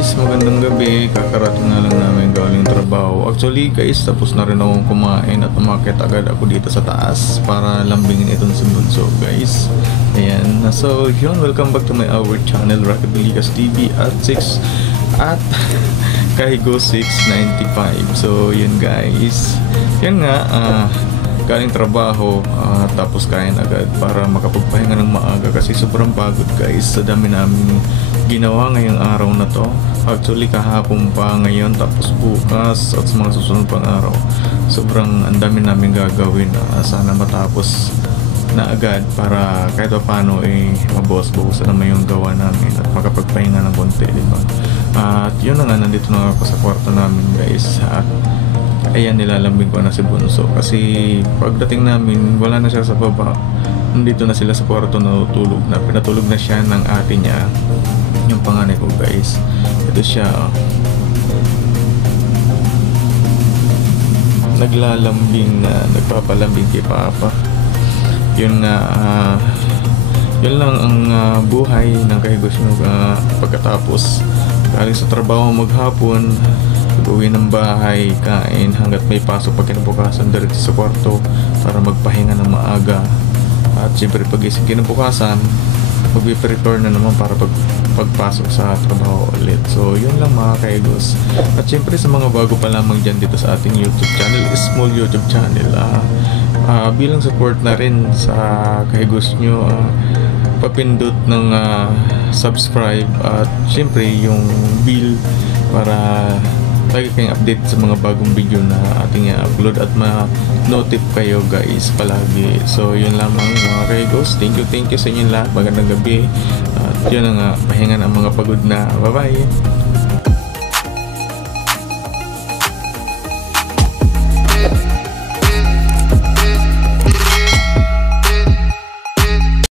guys, magandang gabi. Kakarating na lang namin galing trabaho. Actually guys, tapos na rin akong kumain at umakyat agad ako dito sa taas para lambingin itong si Bunso guys. Ayan, so yun, welcome back to my our channel, Rocky Biligas TV at 6 at Kahigo 695. So yun guys, yan nga, galing trabaho, tapos kain agad para makapagpahinga ng maaga kasi sobrang pagod guys sa dami namin ginawa ngayong araw na to. Actually kahapon pa, ngayon, tapos bukas at sa mga susunod pang araw sobrang ang dami namin gagawin. Sana matapos na agad para kahit paano mabawas-bawas naman yung gawa namin at makapagpahinga ng konti, diba? At yun na nga, nandito na ako sa kwarto namin guys at ayan, nilalambing ko na si Bunso kasi pagdating namin wala na siya sa baba, nandito na sila sa kwarto, natutulog na, pinatulog na siya ng ate niya, yung panganay ko guys. Ito siya, naglalambing na, nagpapalambing kay Papa. Yun nga, yun lang ang buhay ng Kahigos nyo pagkatapos galing sa trabaho maghapon, uwi ng bahay, kain hanggat may pasok pag kinabukasan, diretso sa kwarto para magpahinga ng maaga. At syempre pag isip kinabukasan, magpiprepare na naman para pagpasok sa trabaho ulit. So yun lang mga Kahigos. At syempre sa mga bago pa lamang dyan dito sa ating YouTube channel, small YouTube channel, bilang support na rin sa Kahigos nyo, papindot ng subscribe at syempre yung bell para lagi kayong update sa mga bagong video na ating i-upload at ma-notif kayo guys palagi. So yun lamang mga Kahigos, thank you sa inyo lahat, magandang gabi at yun ang pahinga ng mga pagod na. Bye bye.